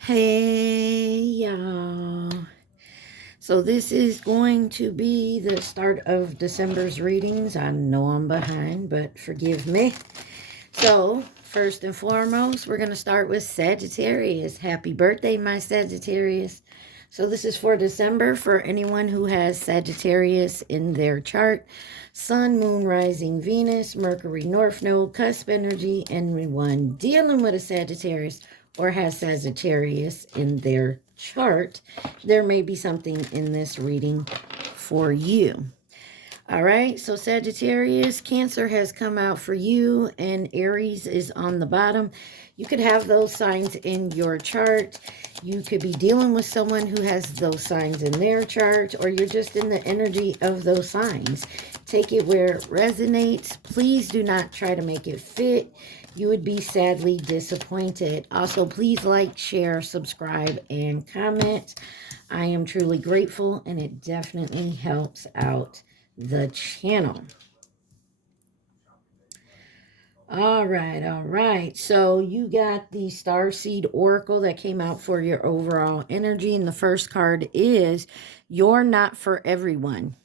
Hey y'all. So this is going to be the start of December's readings. I know I'm behind, but forgive me. So first and foremost, we're going to start with Sagittarius. Happy birthday, my Sagittarius. So this is for December for anyone who has Sagittarius in their chart. Sun, Moon, Rising, Venus, Mercury, North Node, Cusp energy, anyone dealing with a Sagittarius or has Sagittarius in their chart, there may be something in this reading for you. All right, so Sagittarius, Cancer has come out for you, and Aries is on the bottom. You could have those signs in your chart. You could be dealing with someone who has those signs in their chart, or you're just in the energy of those signs. Take it where it resonates. Please do not try to make it fit. You would be sadly disappointed. Also, please like, share, subscribe, and comment. I am truly grateful, and it definitely helps out the channel. All right. So you got the Starseed Oracle that came out for your overall energy. And the first card is, you're not for everyone.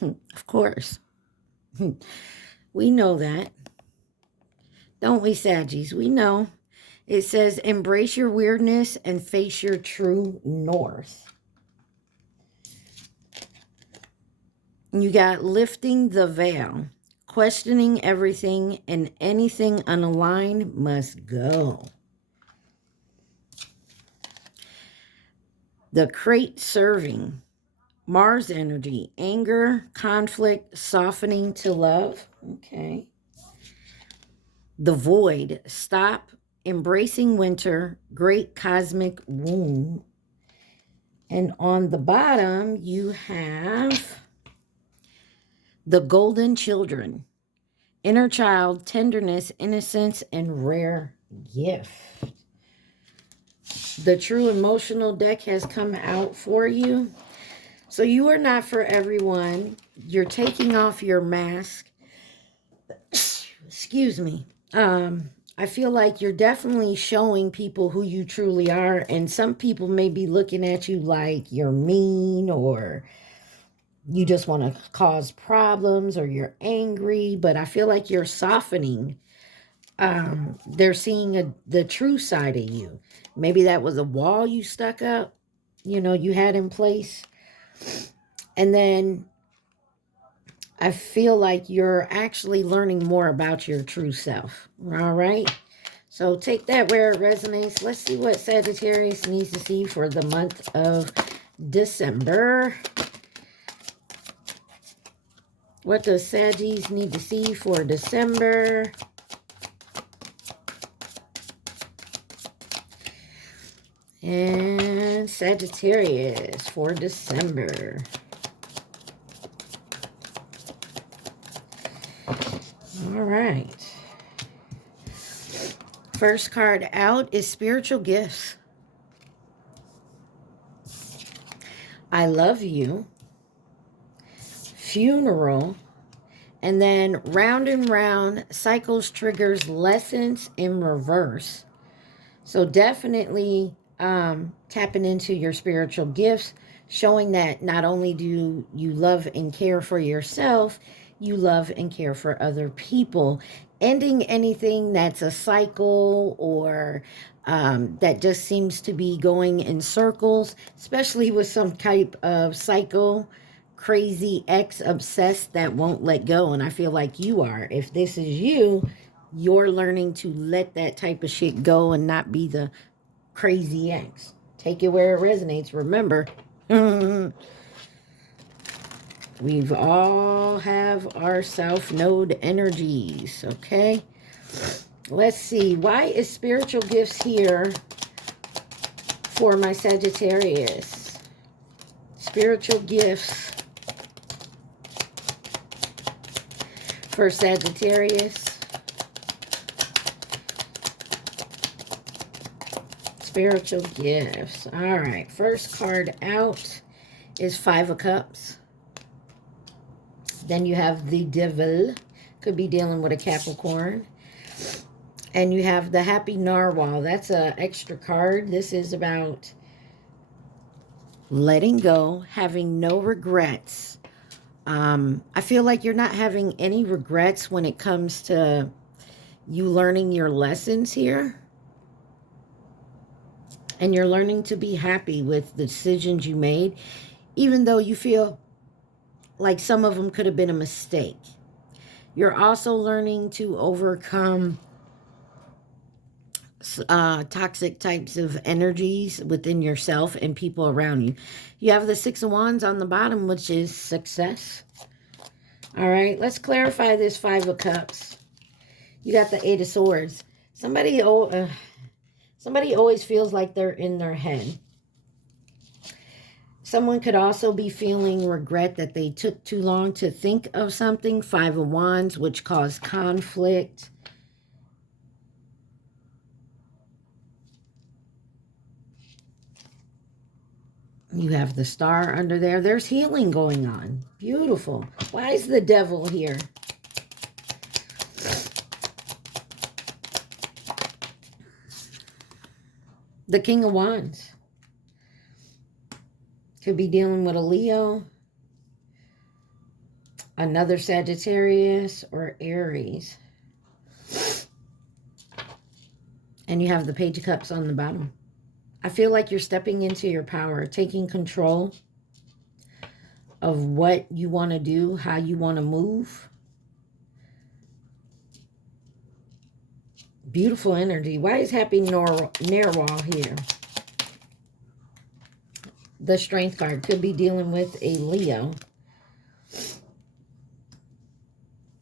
Of course. We know that. Don't we, Saggies? We know. It says, embrace your weirdness and face your true north. You got lifting the veil. Questioning everything and anything unaligned must go. The crate serving. Mars energy. Anger, conflict, softening to love. Okay. The void. Stop. Embracing winter. Great cosmic womb. And on the bottom, you have the golden children. Inner child, tenderness, innocence, and rare gift. The true emotional deck has come out for you. So you are not for everyone. You're taking off your mask. Excuse me. I feel like you're definitely showing people who you truly are. And some people may be looking at you like you're mean, or you just want to cause problems, or you're angry. But I feel like you're softening. They're seeing the true side of you. Maybe that was a wall you stuck up, you had in place. And then I feel like you're actually learning more about your true self. All right. So take that where it resonates. Let's see what Sagittarius needs to see for the month of December. What does Saggies need to see for December? And Sagittarius for December. All right. First card out is spiritual gifts. I love you. Funeral. And then round and round, cycles, triggers, lessons in reverse. So definitely tapping into your spiritual gifts, showing that not only do you love and care for yourself, you love and care for other people. Ending anything that's a cycle, or that just seems to be going in circles, especially with some type of psycho, crazy ex obsessed that won't let go. And I feel like you are. If this is you, you're learning to let that type of shit go and not be the crazy ex. Take it where it resonates. Remember, we've all have our South Node energies, okay? Let's see. Why is spiritual gifts here for my Sagittarius? Spiritual gifts for Sagittarius. Spiritual gifts. All right. First card out is Five of Cups. Then you have the Devil. Could be dealing with a Capricorn. And you have the Happy Narwhal. That's an extra card. This is about letting go, having no regrets. I feel like you're not having any regrets when it comes to you learning your lessons here. And you're learning to be happy with the decisions you made, even though you feel like some of them could have been a mistake. You're also learning to overcome toxic types of energies within yourself and people around you. You have the Six of Wands on the bottom, which is success. All right, let's clarify this Five of Cups. You got the Eight of Swords. Somebody always feels like they're in their head. Someone could also be feeling regret that they took too long to think of something. Five of Wands, which caused conflict. You have the Star under there. There's healing going on. Beautiful. Why is the Devil here? The King of Wands. Could be dealing with a Leo, another Sagittarius, or Aries. And you have the Page of Cups on the bottom. I feel like you're stepping into your power, taking control of what you want to do, how you want to move. Beautiful energy. Why is Happy Narwhal here? The Strength card could be dealing with a Leo.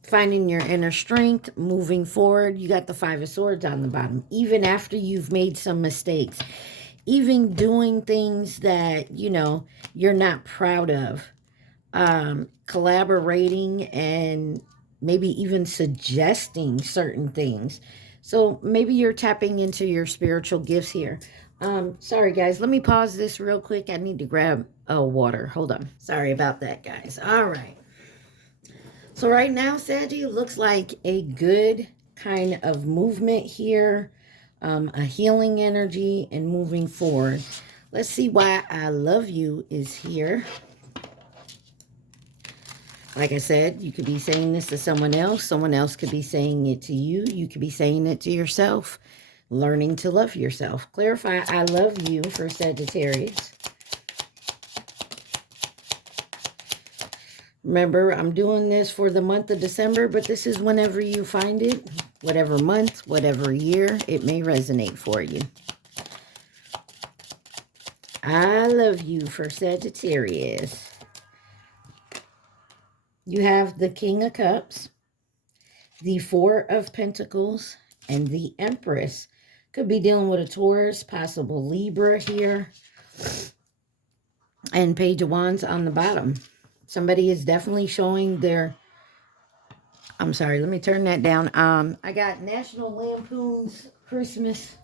Finding your inner strength, moving forward. You got the Five of Swords on the bottom. Even after you've made some mistakes. Even doing things that, you know, you're not proud of. Collaborating and maybe even suggesting certain things. So maybe you're tapping into your spiritual gifts here. Sorry, guys. Let me pause this real quick. I need to grab water. Hold on. Sorry about that, guys. All right. So right now, Saggy, it looks like a good kind of movement here. A healing energy and moving forward. Let's see why I love you is here. Like I said, you could be saying this to someone else. Someone else could be saying it to you. You could be saying it to yourself. Learning to love yourself. Clarify, I love you for Sagittarius. Remember, I'm doing this for the month of December, but this is whenever you find it. Whatever month, whatever year, it may resonate for you. I love you for Sagittarius. You have the King of Cups, the Four of Pentacles, and the Empress. Could be dealing with a Taurus, possible Libra here. And Page of Wands on the bottom. Somebody is definitely showing their... I'm sorry, let me turn that down. I got National Lampoon's Christmas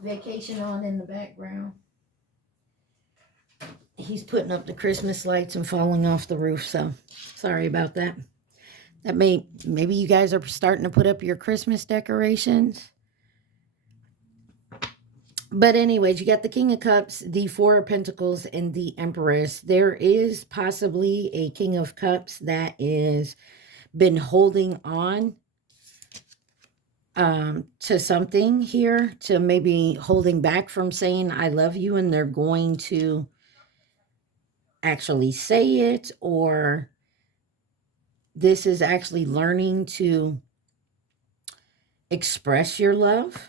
Vacation on in the background. He's putting up the Christmas lights and falling off the roof, so sorry about that. That maybe you guys are starting to put up your Christmas decorations. But anyways, you got the King of Cups, the Four of Pentacles, and the Empress. There is possibly a King of Cups that is been holding on to something here, to maybe holding back from saying I love you, and they're going to actually say it, or this is actually learning to express your love.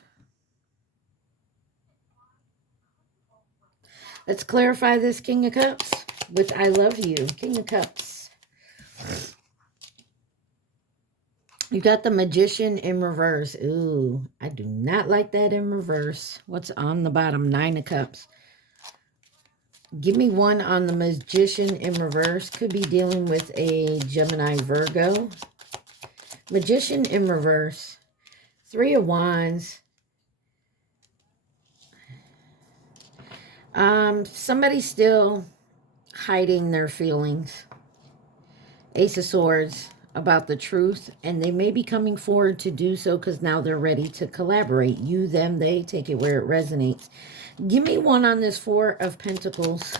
Let's clarify this King of Cups with I love you. King of Cups. You got the Magician in reverse. Ooh, I do not like that in reverse. What's on the bottom? Nine of Cups. Give me one on the Magician in reverse. Could be dealing with a Gemini Virgo. Magician in reverse. Three of Wands. Somebody's still hiding their feelings. Ace of Swords about the truth, and they may be coming forward to do so because now they're ready to collaborate. You, them, they, take it where it resonates. Give me one on this Four of Pentacles.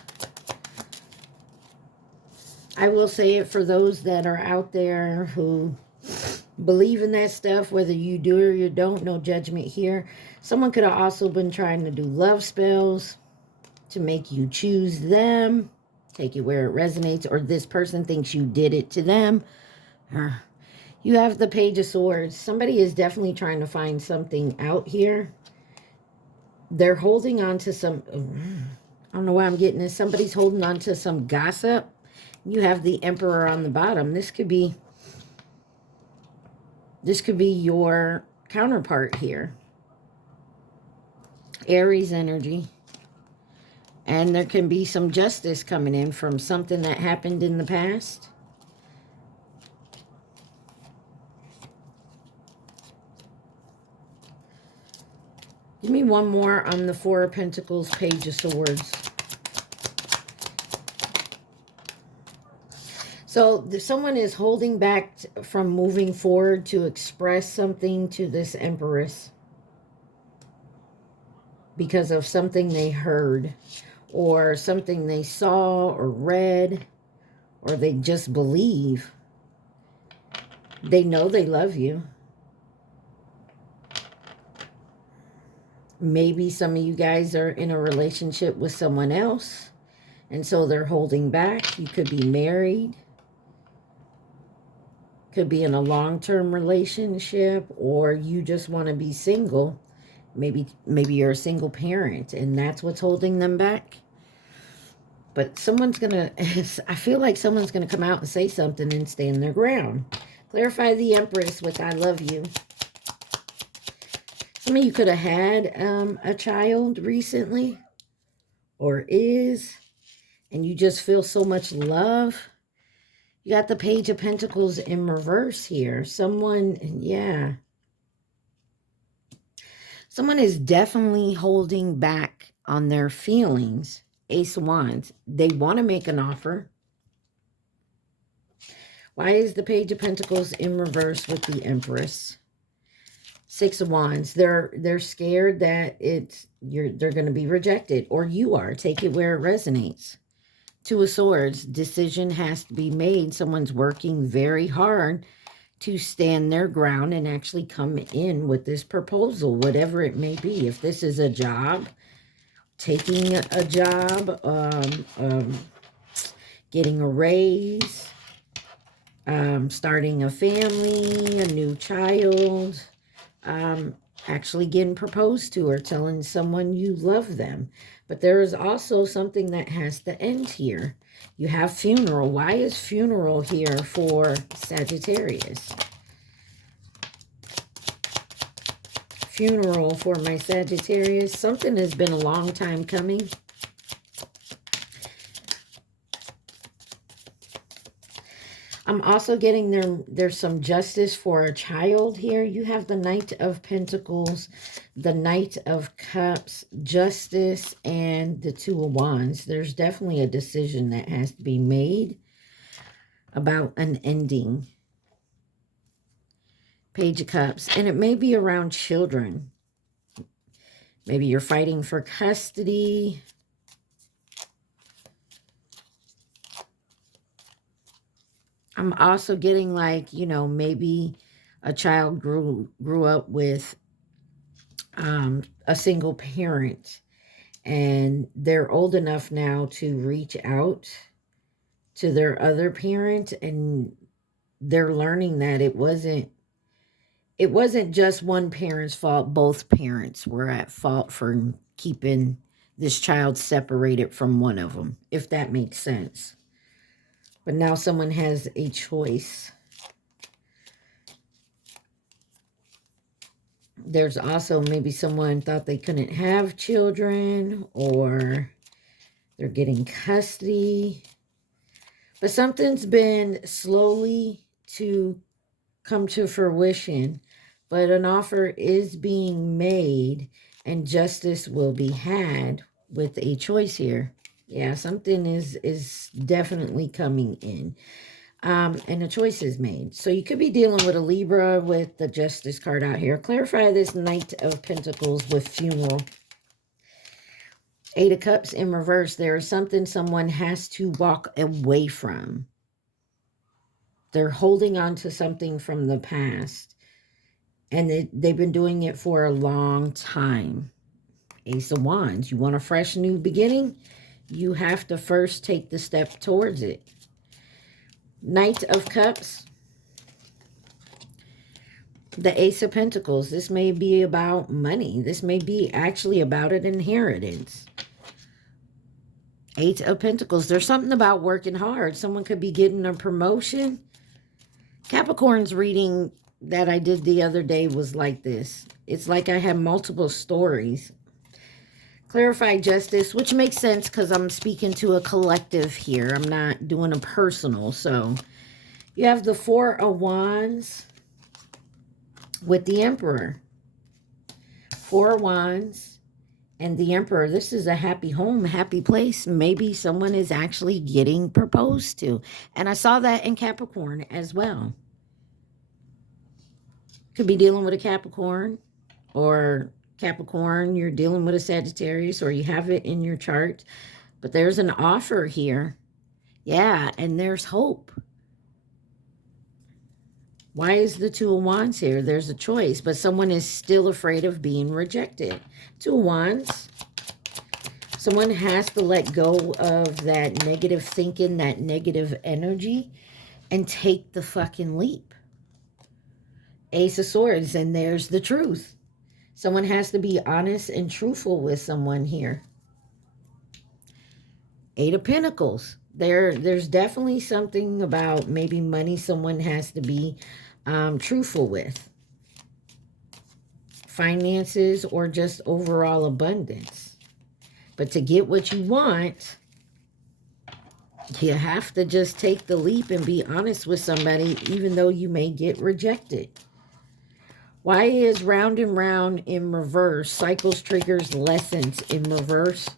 I will say it for those that are out there who believe in that stuff, whether you do or you don't, no judgment here. Someone could have also been trying to do love spells to make you choose them. Take it where it resonates. Or this person thinks you did it to them. Or you have the Page of Swords. Somebody is definitely trying to find something out here. They're holding on to some... I don't know why I'm getting this. Somebody's holding on to some gossip. You have the Emperor on the bottom. This could be your counterpart here. Aries energy. And there can be some justice coming in from something that happened in the past. Give me one more on the Four of Pentacles, Page of Swords. So someone is holding back from moving forward to express something to this Empress because of something they heard or something they saw or read, or they just believe. They know they love you. Maybe some of you guys are in a relationship with someone else, and so they're holding back. You could be married. Could be in a long-term relationship, or you just want to be single. Maybe you're a single parent, and that's what's holding them back. But someone's going to, I feel like someone's going to come out and say something and stand their ground. Clarify the Empress with I love you. Some of you could have had a child recently, or is, and you just feel so much love. You got the Page of Pentacles in reverse here. Someone, yeah. Someone is definitely holding back on their feelings. Ace of Wands. They want to make an offer. Why is the Page of Pentacles in reverse with the Empress? Six of Wands. They're scared that they're going to be rejected, or you are. Take it where it resonates. Two of Swords. Decision has to be made. Someone's working very hard to stand their ground and actually come in with this proposal, whatever it may be. If this is a job, taking a job, getting a raise, starting a family, a new child, actually getting proposed to, or telling someone you love them. But there is also something that has to end here. You have funeral. Why is funeral here for Sagittarius? Funeral for my Sagittarius. Something has been a long time coming. I'm also getting there's some justice for a child here. You have the Knight of Pentacles, the Knight of Cups, justice, and the Two of Wands. There's definitely a decision that has to be made about an ending. Page of Cups. And it may be around children. Maybe you're fighting for custody. I'm also getting like, you know, maybe a child grew up with a single parent, and they're old enough now to reach out to their other parent, and they're learning that it wasn't just one parent's fault. Both parents were at fault for keeping this child separated from one of them, if that makes sense. But now someone has a choice. There's also maybe someone thought they couldn't have children, or they're getting custody. But something's been slowly to come to fruition. But an offer is being made, and justice will be had with a choice here. Yeah, something is definitely coming in. and a choice is made. So you could be dealing with a Libra with the Justice card out here. Clarify this Knight of Pentacles with funeral. 8 of Cups in reverse. There is something someone has to walk away from. They're holding on to something from the past. And they've been doing it for a long time. Ace of Wands. You want a fresh new beginning? You have to first take the step towards it. Knight of Cups. The Ace of Pentacles. This may be about money. This may be actually about an inheritance. 8 of Pentacles. There's something about working hard. Someone could be getting a promotion. Capricorn's reading that I did the other day was like this. It's like I had multiple stories. Clarify Justice, which makes sense because I'm speaking to a collective here. I'm not doing a personal. So you have the 4 of Wands with the Emperor. 4 of Wands and the Emperor. This is a happy home, happy place. Maybe someone is actually getting proposed to. And I saw that in Capricorn as well. Could be dealing with a Capricorn, or Capricorn, you're dealing with a Sagittarius, or you have it in your chart. But there's an offer here. Yeah, and there's hope. Why is the 2 of Wands here? There's a choice, but someone is still afraid of being rejected. 2 of Wands. Someone has to let go of that negative thinking, that negative energy, and take the fucking leap. Ace of Swords, and there's the truth. Someone has to be honest and truthful with someone here. 8 of Pentacles. There's definitely something about maybe money someone has to be truthful with. Finances or just overall abundance. But to get what you want, you have to just take the leap and be honest with somebody, even though you may get rejected. Why is round and round in reverse? Cycles, triggers, lessons in reverse.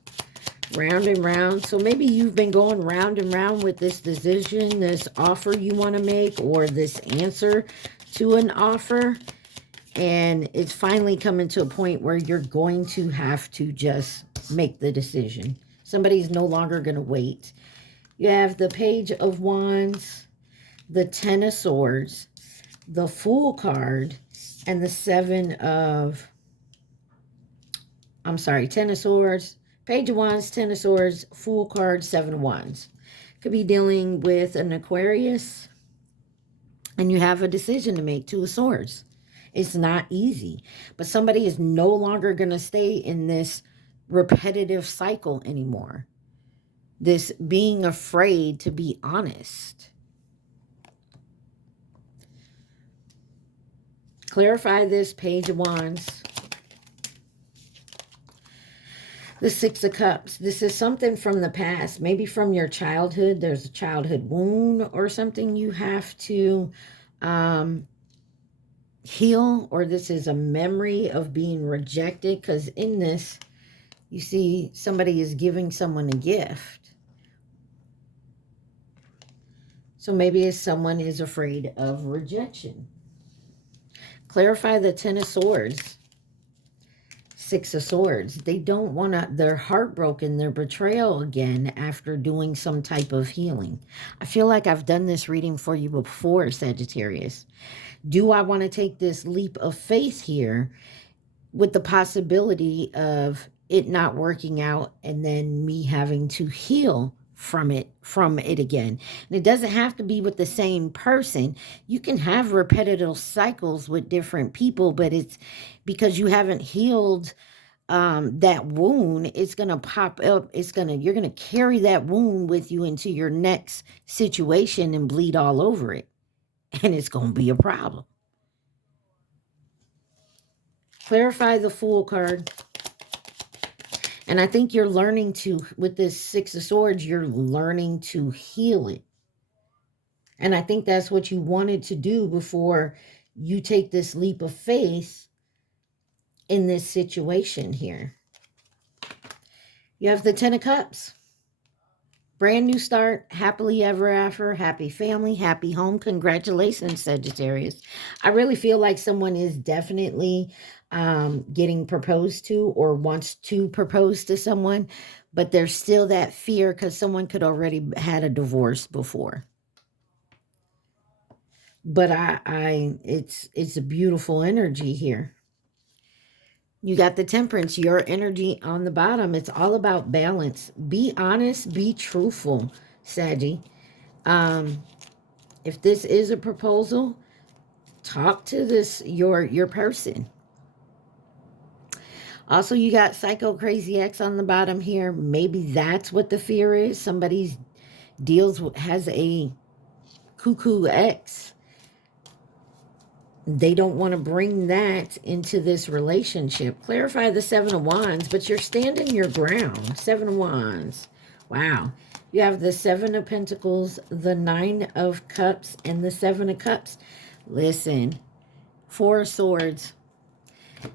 Round and round. So maybe you've been going round and round with this decision, this offer you want to make, or this answer to an offer. And it's finally coming to a point where you're going to have to just make the decision. Somebody's no longer going to wait. You have the Page of Wands, the 10 of Swords, the Fool card, and the 10 of Swords, Page of Wands, 10 of Swords, Fool card, 7 of Wands. Could be dealing with an Aquarius, and you have a decision to make, 2 of Swords. It's not easy, but somebody is no longer going to stay in this repetitive cycle anymore. This being afraid to be honest. Clarify this Page of Wands. The 6 of Cups. This is something from the past, maybe from your childhood. There's a childhood wound or something you have to heal, or this is a memory of being rejected, because in this, you see somebody is giving someone a gift. So maybe someone is afraid of rejection. Clarify the 10 of Swords. 6 of Swords. They don't want to, they're heartbroken, they're betrayal again after doing some type of healing. I feel like I've done this reading for you before, Sagittarius. Do I want to take this leap of faith here with the possibility of it not working out and then me having to heal from it again? And it doesn't have to be with the same person. You can have repetitive cycles with different people, but it's because you haven't healed that wound. It's going to pop up. You're going to carry that wound with you into your next situation and bleed all over it. And it's going to be a problem. Clarify the Fool card. And I think you're learning to, with this 6 of Swords, you're learning to heal it. And I think that's what you wanted to do before you take this leap of faith in this situation here. You have the 10 of Cups. Brand new start, happily ever after, happy family, happy home. Congratulations, Sagittarius. I really feel like someone is definitely getting proposed to or wants to propose to someone, but there's still that fear because someone could already had a divorce before. But it's a beautiful energy here. You got the Temperance, your energy on the bottom. It's all about balance. Be honest, be truthful, Saggy. If this is a proposal, talk to this your person. Also, you got Psycho Crazy X on the bottom here. Maybe that's what the fear is. Somebody has a cuckoo X. They don't want to bring that into this relationship. Clarify the Seven of Wands, but you're standing your ground. Seven of Wands. Wow. You have the Seven of Pentacles, the Nine of Cups, and the Seven of Cups. Listen, Four of Swords.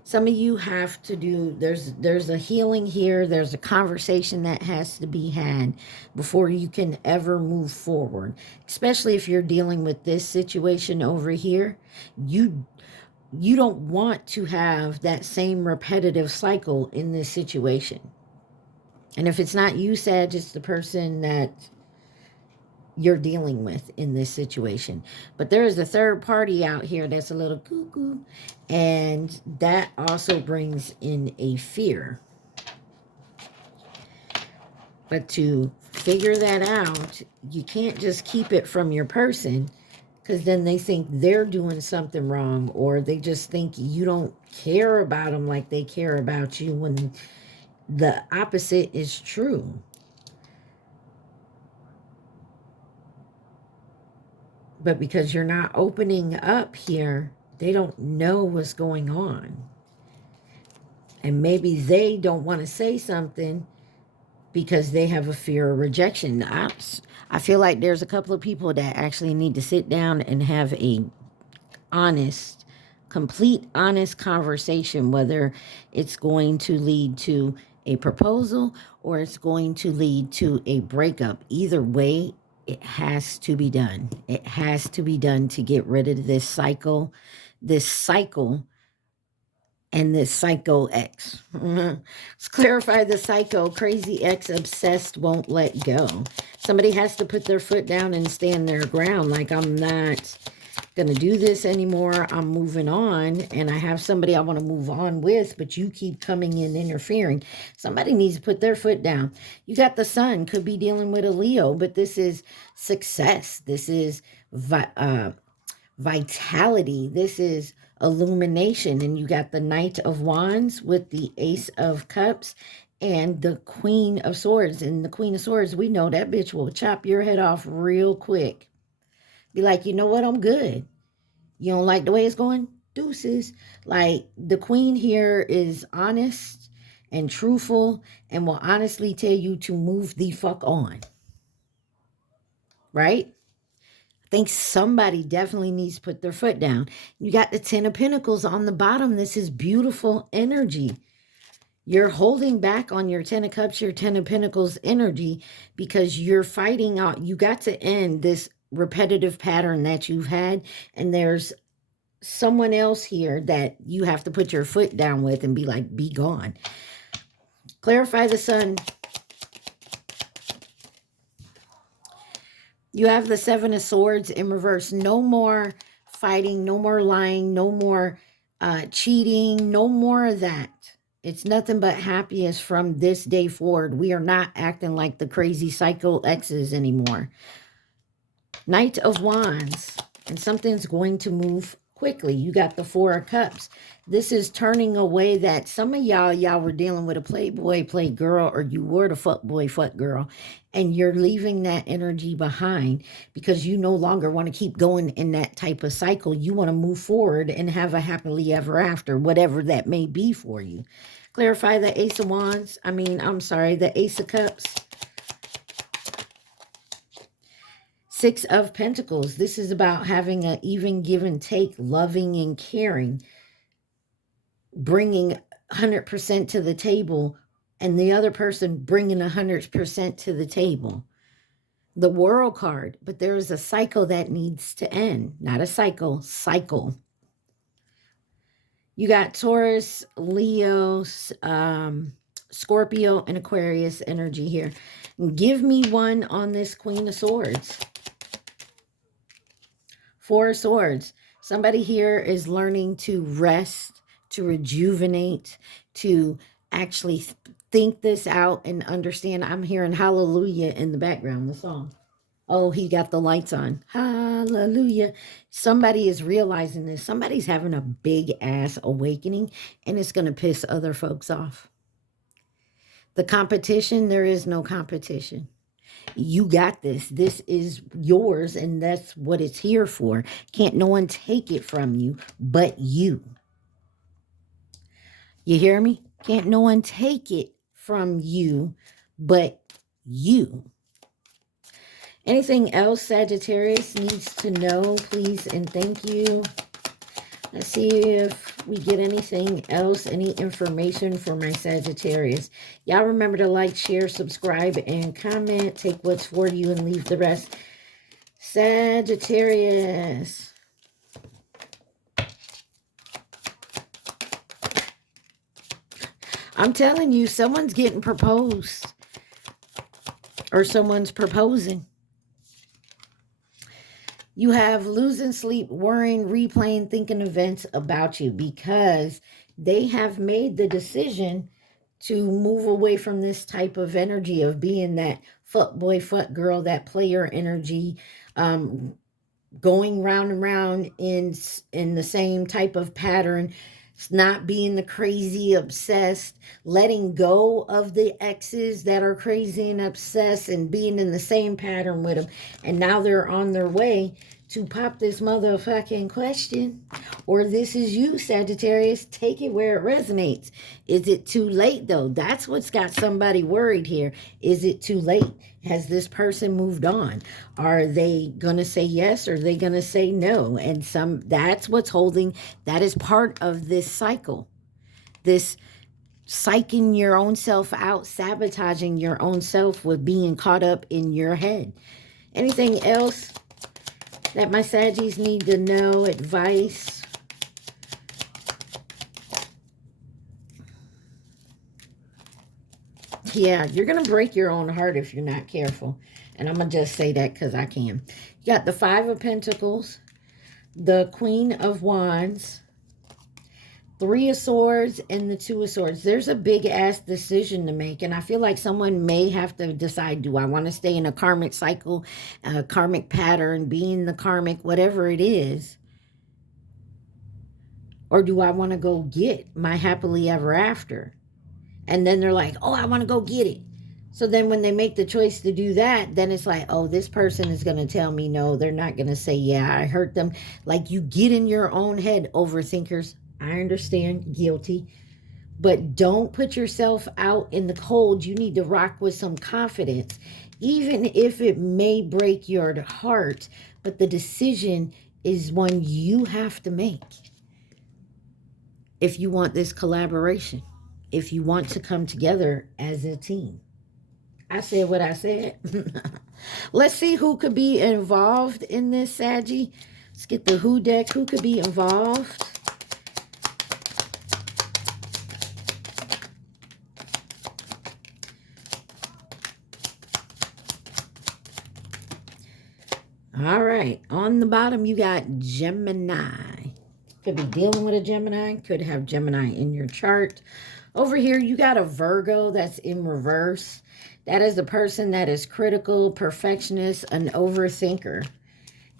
Some of you have to do, there's a healing here. There's a conversation that has to be had before you can ever move forward. Especially if you're dealing with this situation over here. You don't want to have that same repetitive cycle in this situation. And if it's not you, Sag, it's the person that you're dealing with in this situation. But there is a third party out here that's a little cuckoo, and that also brings in a fear. But to figure that out, you can't just keep it from your person, because then they think they're doing something wrong, or they just think you don't care about them like they care about you, when the opposite is true. But because you're not opening up here, they don't know what's going on. And maybe they don't want to say something because they have a fear of rejection. I feel like there's a couple of people that actually need to sit down and have a complete honest conversation, whether it's going to lead to a proposal or it's going to lead to a breakup. Either way, it has to be done. It has to be done to get rid of this cycle and this psycho X. Let's clarify the psycho. Crazy X, obsessed, won't let go. Somebody has to put their foot down and stand their ground. Like, I'm not going to do this anymore. I'm moving on. And I have somebody I want to move on with, but you keep coming in interfering. Somebody needs to put their foot down. You got the Sun. Could be dealing with a Leo, but this is success. This is vitality. This is illumination. And you got the Knight of Wands with the Ace of Cups and the Queen of Swords. And the Queen of Swords, we know that bitch will chop your head off real quick. Be like, you know what? I'm good. You don't like the way it's going? Deuces. Like, the Queen here is honest and truthful and will honestly tell you to move the fuck on. Right? I think somebody definitely needs to put their foot down. You got the Ten of Pentacles on the bottom. This is beautiful energy. You're holding back on your Ten of Cups, your Ten of Pentacles energy, because you're fighting out. You got to end this repetitive pattern that you've had, and there's someone else here that you have to put your foot down with and be like, be gone. Clarify the Sun. You have the Seven of Swords in reverse. No more fighting, no more lying, no more cheating, no more of that. It's nothing but happiness from this day forward. We are not acting like the crazy psycho exes anymore. Knight of Wands. And something's going to move quickly. You got the Four of Cups. This is turning away that some of y'all were dealing with a playboy, play girl, or you were the fuck boy, fuck girl. And you're leaving that energy behind because you no longer want to keep going in that type of cycle. You want to move forward and have a happily ever after, whatever that may be for you. Clarify the Ace of Wands. The Ace of Cups. Six of Pentacles. This is about having an even give and take, loving and caring, bringing 100% to the table, and the other person bringing 100% to the table. the World card, but there is a cycle that needs to end. Not a cycle, cycle. You got Taurus, Leo, Scorpio, and Aquarius energy here. Give me one on this Queen of Swords. Four of Swords. Somebody here is learning to rest, to rejuvenate, to actually think this out and understand. I'm hearing hallelujah in the background, the song. Oh, he got the lights on. Hallelujah. Somebody is realizing this. Somebody's having a big ass awakening, and it's going to piss other folks off. The competition, there is no competition. You got this. This is yours, and that's what it's here for. Can't no one take it from you but you. You hear me? Can't no one take it from you but you. Anything else Sagittarius needs to know, please and thank you. Let's see if we get anything else, any information for my Sagittarius. Y'all remember to like, share, subscribe, and comment. Take what's for you and leave the rest. Sagittarius. I'm telling you, someone's getting proposed. Or someone's proposing. You have losing sleep, worrying, replaying, thinking events about you because they have made the decision to move away from this type of energy of being that fuck boy, fuck girl, that player energy, going round and round in the same type of pattern, not being the crazy obsessed, letting go of the exes that are crazy and obsessed and being in the same pattern with them. And now they're on their way to pop this motherfucking question. Or this is you, Sagittarius. Take it where it resonates. Is it too late, though? That's what's got somebody worried here. Is it too late? Has this person moved on? Are they going to say yes or are they going to say no? And that's what's holding. That is part of this cycle. This psyching your own self out, sabotaging your own self with being caught up in your head. Anything else that my Saggies need to know? Advice? Yeah, you're going to break your own heart if you're not careful. And I'm going to just say that because I can. You got the Five of Pentacles, the Queen of Wands, Three of Swords, and the Two of Swords. There's a big-ass decision to make. And I feel like someone may have to decide, do I want to stay in a karmic cycle, a karmic pattern, being the karmic, whatever it is? Or do I want to go get my happily ever after? And then they're like, oh, I want to go get it. So then when they make the choice to do that, then it's like, oh, this person is going to tell me no. They're not going to say, yeah, I hurt them. Like, you get in your own head, overthinkers. I understand, guilty. But don't put yourself out in the cold. You need to rock with some confidence, even if it may break your heart. But the decision is one you have to make if you want this collaboration. If you want to come together as a team. I said what I said. Let's see who could be involved in this, Saggy. Let's get the Who deck. Who could be involved? All right. On the bottom, you got Gemini. Could be dealing with a Gemini. Could have Gemini in your chart. Over here, you got a Virgo that's in reverse. That is the person that is critical, perfectionist, an overthinker.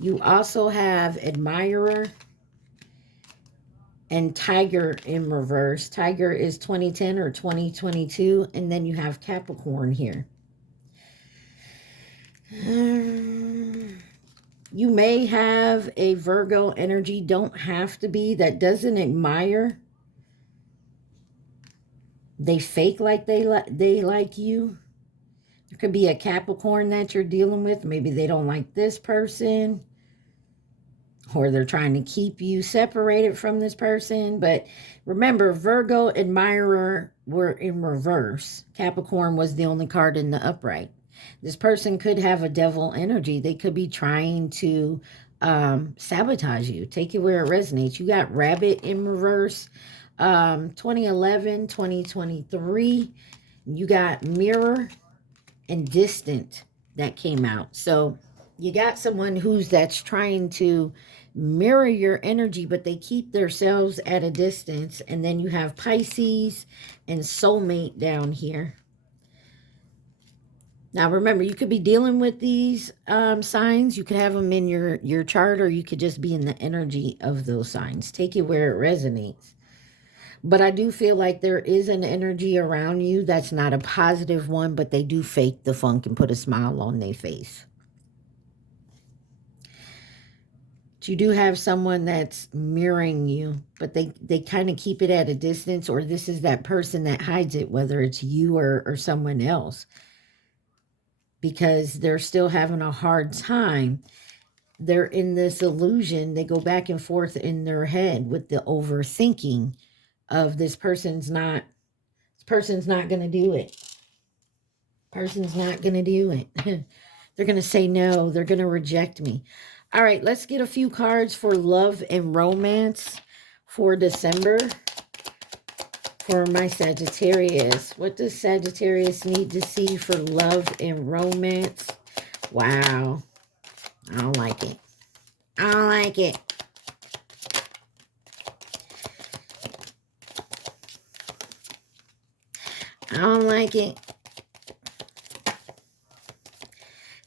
You also have Admirer and Tiger in reverse. Tiger is 2010 or 2022. And then you have Capricorn here. You may have a Virgo energy. Don't have to be. That doesn't admire. They fake like they like you. There could be a Capricorn that you're dealing with. Maybe they don't like this person. Or they're trying to keep you separated from this person. But remember, Virgo, Admirer were in reverse. Capricorn was the only card in the upright. This person could have a devil energy. They could be trying to sabotage you. Take it where it resonates. You got rabbit in reverse. 2011, 2023. You got mirror and distant that came out. So you got someone that's trying to mirror your energy, but they keep themselves at a distance. And then you have Pisces and soulmate down here. Now, remember, you could be dealing with these signs. You could have them in your chart, or you could just be in the energy of those signs. Take it where it resonates. But I do feel like there is an energy around you that's not a positive one, but they do fake the funk and put a smile on their face. But you do have someone that's mirroring you, but they kind of keep it at a distance, or this is that person that hides it, whether it's you or someone else, because they're still having a hard time. They're in this illusion. They go back and forth in their head with the overthinking of this person's not going to do it. Person's not going to do it. They're going to say no. They're going to reject me. All right, let's get a few cards for love and romance for December for my Sagittarius. What does Sagittarius need to see for love and romance? Wow. I don't like it. I don't like it. I don't like it.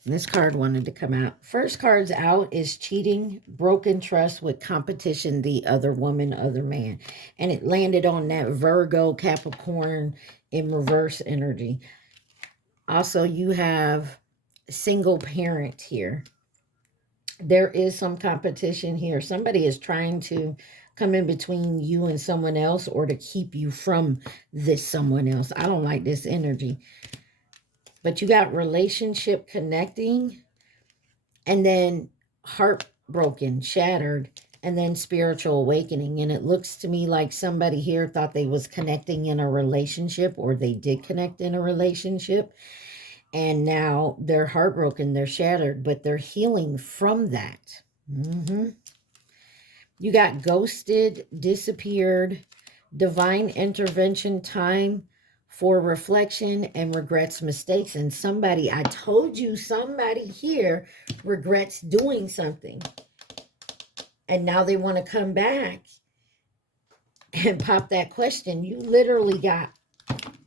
And this card wanted to come out. First card's out is cheating, broken trust with competition, the other woman, other man. And it landed on that Virgo, Capricorn in reverse energy. Also, you have single parent here. There is some competition here. Somebody is trying to come in between you and someone else, or to keep you from this someone else. I don't like this energy. But you got relationship connecting, and then heartbroken, shattered, and then spiritual awakening. And it looks to me like somebody here thought they was connecting in a relationship, or they did connect in a relationship. And now they're heartbroken, they're shattered, but they're healing from that. You got ghosted, disappeared, divine intervention, time for reflection, and regrets mistakes. And somebody, I told you, somebody here regrets doing something. And now they want to come back and pop that question. You literally got,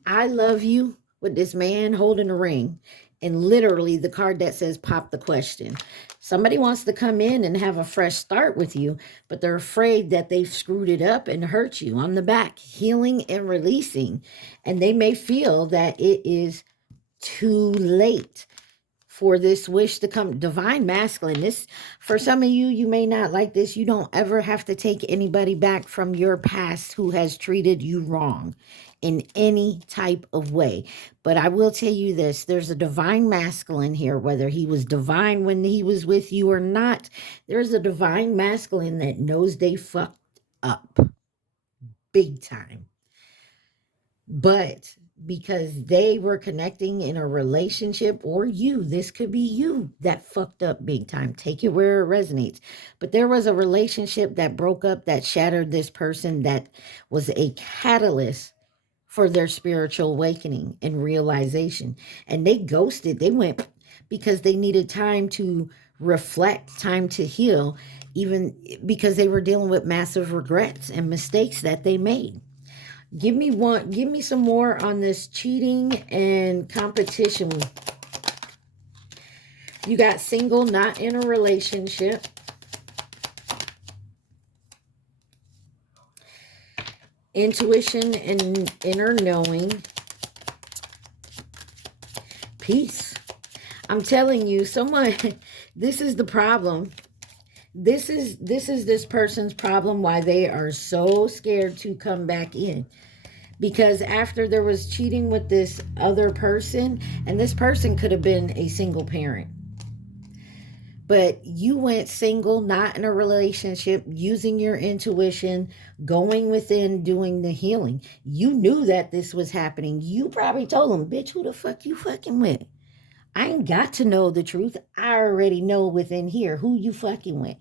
I love you, with this man holding a ring. And literally the card that says pop the question. Somebody wants to come in and have a fresh start with you, but they're afraid that they've screwed it up and hurt you on the back. Healing and releasing. And they may feel that it is too late for this wish to come. Divine masculine. This, for some of you, you may not like this. You don't ever have to take anybody back from your past who has treated you wrong in any type of way. But I will tell you this, there's a divine masculine here, whether he was divine when he was with you or not. There's a divine masculine that knows they fucked up big time. But because they were connecting in a relationship, or you, this could be you that fucked up big time. Take it where it resonates. But there was a relationship that broke up, that shattered this person, that was a catalyst for their spiritual awakening and realization. And they ghosted. They went because they needed time to reflect, time to heal, even because they were dealing with massive regrets and mistakes that they made. Give me some more on this cheating and competition. You got single, not in a relationship. Intuition and inner knowing. Peace. I'm telling you, someone, this is the problem. This is this person's problem, why they are so scared to come back in. Because after there was cheating with this other person, and this person could have been a single parent, but you went single, not in a relationship, using your intuition, going within, doing the healing. You knew that this was happening. You probably told them, bitch, who the fuck you fucking with? I ain't got to know the truth. I already know within here who you fucking with.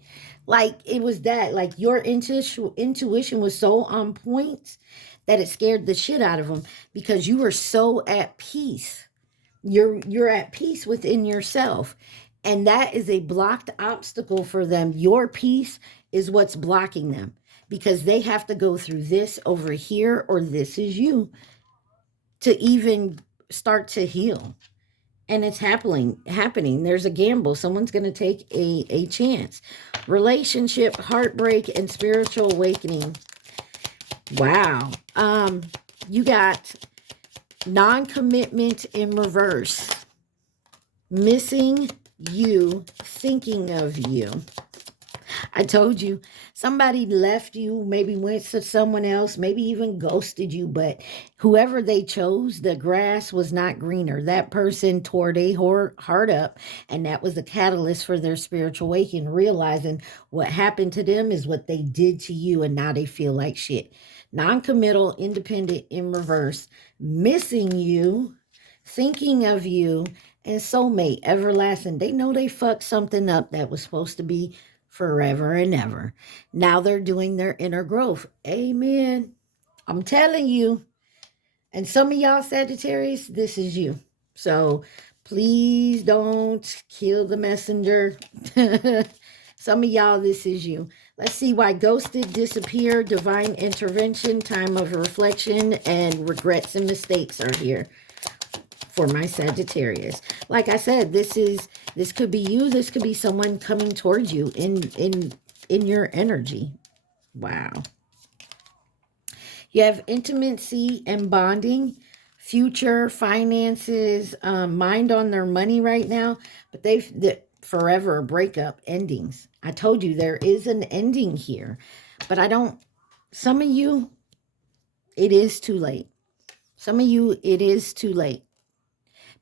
Like, it was that, like, your intuition was so on point that it scared the shit out of them because you were so at peace. You're at peace within yourself. And that is a blocked obstacle for them. Your peace is what's blocking them because they have to go through this over here, or this is you, to even start to heal. And it's happening. There's a gamble. Someone's going to take a chance. Relationship, heartbreak, and spiritual awakening. Wow. You got non-commitment in reverse. Missing you, thinking of you. I told you, somebody left you, maybe went to someone else, maybe even ghosted you, but whoever they chose, the grass was not greener. That person tore their heart up, and that was the catalyst for their spiritual awakening, realizing what happened to them is what they did to you, and now they feel like shit. Non-committal, independent in reverse, missing you, thinking of you, and soulmate, everlasting. They know they fucked something up that was supposed to be forever and ever. Now they're doing their inner growth. Amen. I'm telling you. And some of y'all Sagittarius, this is you. So please don't kill the messenger. Some of y'all, this is you. Let's see why ghosted, disappear, divine intervention, time of reflection, and regrets and mistakes are here for my Sagittarius. Like I said, this could be you. This could be someone coming towards you in your energy. Wow. You have intimacy and bonding, future, finances, mind on their money right now, but the forever breakup, endings. I told you there is an ending here, but some of you, it is too late. Some of you, it is too late.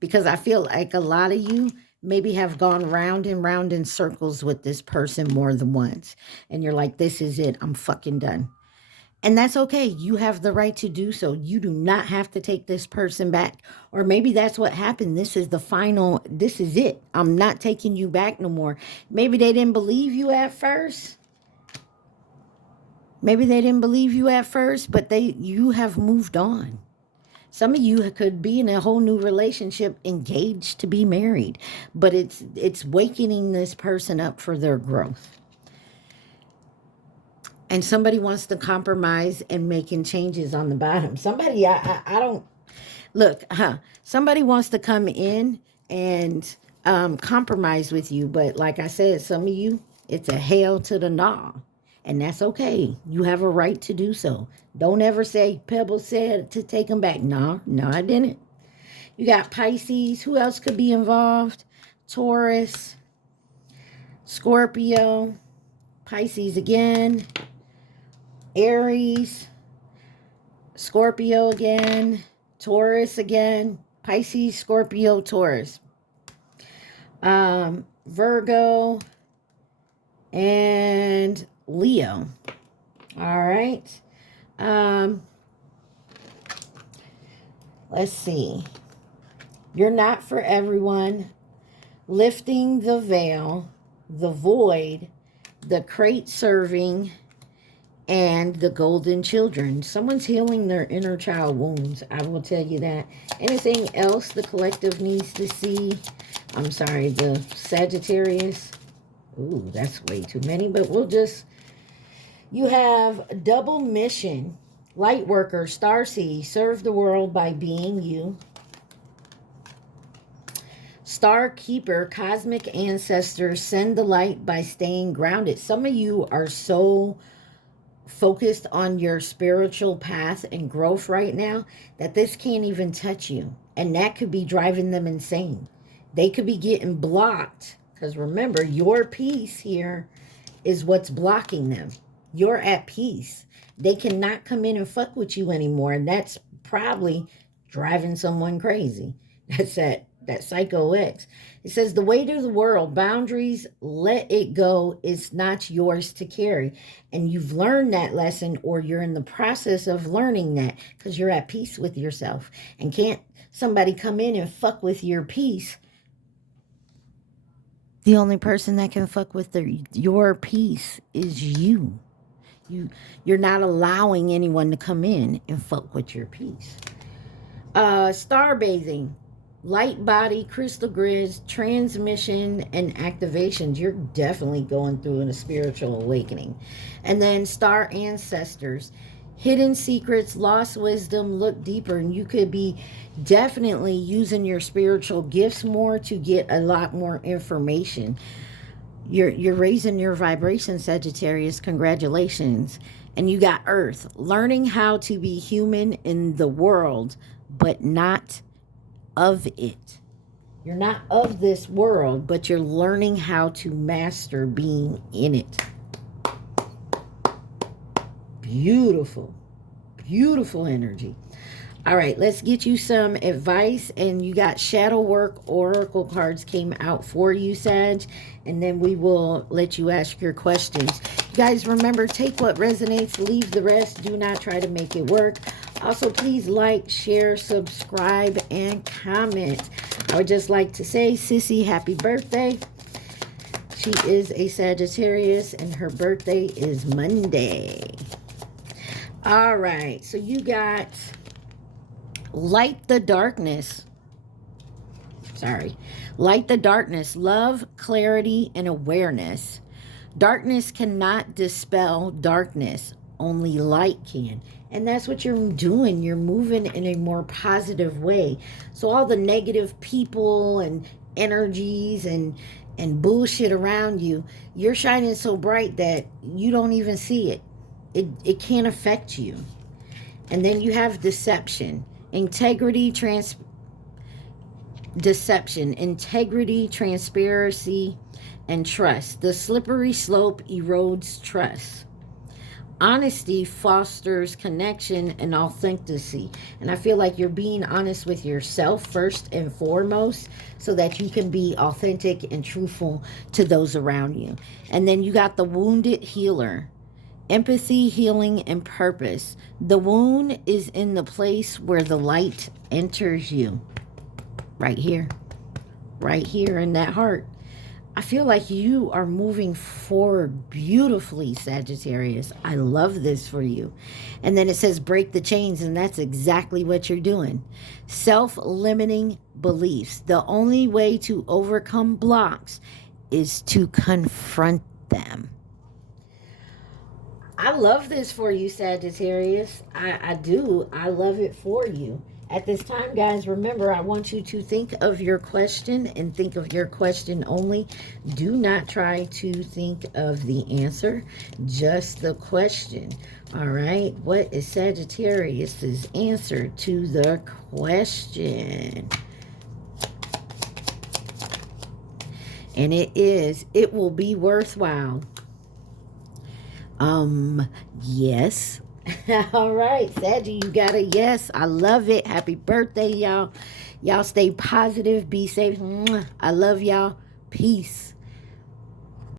Because I feel like a lot of you maybe have gone round and round in circles with this person more than once. And you're like, this is it. I'm fucking done. And that's okay. You have the right to do so. You do not have to take this person back. Or maybe that's what happened. This is the final. This is it. I'm not taking you back no more. Maybe they didn't believe you at first. Maybe they didn't believe you at first, but you have moved on. Some of you could be in a whole new relationship, engaged to be married, but it's wakening this person up for their growth. And somebody wants to compromise and making changes on the bottom. Somebody, I don't, look, somebody wants to come in and compromise with you, but like I said, some of you, it's a hell to the nah. And that's okay. You have a right to do so. Don't ever say, Pebble said to take them back. No, I didn't. You got Pisces. Who else could be involved? Taurus, Scorpio, Pisces again, Aries, Scorpio again, Taurus again, Pisces, Scorpio, Taurus, Virgo, and Leo. All right. Let's see. You're not for everyone. Lifting the veil, the void, the crate serving, and the golden children. Someone's healing their inner child wounds. I will tell you that. Anything else the collective needs to see? I'm sorry, the Sagittarius. Ooh, that's way too many, but you have double mission. Light worker, starseed, serve the world by being you. Star keeper, cosmic ancestors, send the light by staying grounded. Some of you are so focused on your spiritual path and growth right now that this can't even touch you. And that could be driving them insane. They could be getting blocked. Because remember, your peace here is what's blocking them. You're at peace. They cannot come in and fuck with you anymore. And that's probably driving someone crazy. That's that Psycho X. It says, the weight of the world, boundaries, let it go. It's not yours to carry. And you've learned that lesson, or you're in the process of learning that because you're at peace with yourself. And can't somebody come in and fuck with your peace The only person that can fuck with your peace is you. You're not allowing anyone to come in and fuck with your peace. Star bathing, light body, crystal grids, transmission, and activations. You're definitely going through a spiritual awakening. And then star ancestors, hidden secrets, lost wisdom, look deeper. And you could be definitely using your spiritual gifts more to get a lot more information. You're raising your vibration, Sagittarius. Congratulations. And you got Earth, learning how to be human in the world, but not of it. You're not of this world, but you're learning how to master being in it. Beautiful, beautiful energy. All right, let's get you some advice. And you got Shadow Work Oracle cards came out for you, Sag. And then we will let you ask your questions. You guys, remember, take what resonates, leave the rest. Do not try to make it work. Also, please like, share, subscribe, and comment. I would just like to say, Sissy, happy birthday. She is a Sagittarius, and her birthday is Monday. All right, so you got light the darkness. Sorry. Light the darkness. Love, clarity, and awareness. Darkness cannot dispel darkness. Only light can. And that's what you're doing. You're moving in a more positive way. So all the negative people and energies and bullshit around you, you're shining so bright that you don't even see it. It can't affect you. And then you have deception. Integrity, deception, integrity, transparency, and trust. The slippery slope erodes trust. Honesty fosters connection and authenticity. And I feel like you're being honest with yourself first and foremost so that you can be authentic and truthful to those around you. And then you got the wounded healer. Empathy, healing, and purpose. The wound is in the place where the light enters you. Right here. Right here in that heart. I feel like you are moving forward beautifully, Sagittarius. I love this for you. And then it says break the chains, and that's exactly what you're doing. Self-limiting beliefs. The only way to overcome blocks is to confront them. I love this for you, Sagittarius. I do. I love it for you. At this time, guys, remember, I want you to think of your question and think of your question only. Do not try to think of the answer, just the question. All right. What is Sagittarius's answer to the question? And it will be worthwhile. Yes. All right, Saggy, you got a yes. I love it. Happy birthday, y'all. Y'all stay positive. Be safe. I love y'all. Peace.